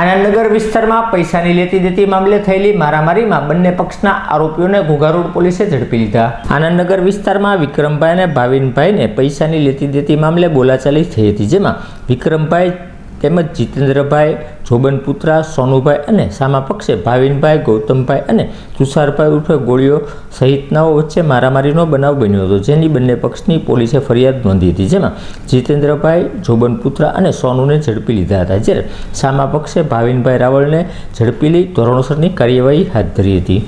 આનંદનગર વિસ્તારમાં પૈસાની લેતી દેતી મામલે થયેલી મારામારીમાં બંને પક્ષના આરોપીઓને ઘોઘારોડ પોલીસે ઝડપી લીધા। આનંદનગર વિસ્તારમાં વિક્રમભાઈ અને ભાવિનભાઈને પૈસાની લેતી દેતી મામલે બોલાચાલી થઈ હતી, જેમાં વિક્રમભાઈ તેમજ જીતેન્દ્રભાઈ, જોબનપુત્રા, સોનુભાઈ અને સામા પક્ષે ભાવિનભાઈ, ગૌતમભાઈ અને તુષારભાઈ ઉર્ફે ગોળીઓ સહિતનાઓ વચ્ચે મારામારીનો બનાવ બન્યો હતો, જેની બંને પક્ષની પોલીસે ફરિયાદ નોંધી હતી, જેમાં જીતેન્દ્રભાઈ, જોબનપુત્રા અને સોનુને ઝડપી લીધા હતા, જ્યારે સામા પક્ષે ભાવિનભાઈ રાવળને ઝડપી લઈ ધોરણસરની કાર્યવાહી હાથ ધરી હતી।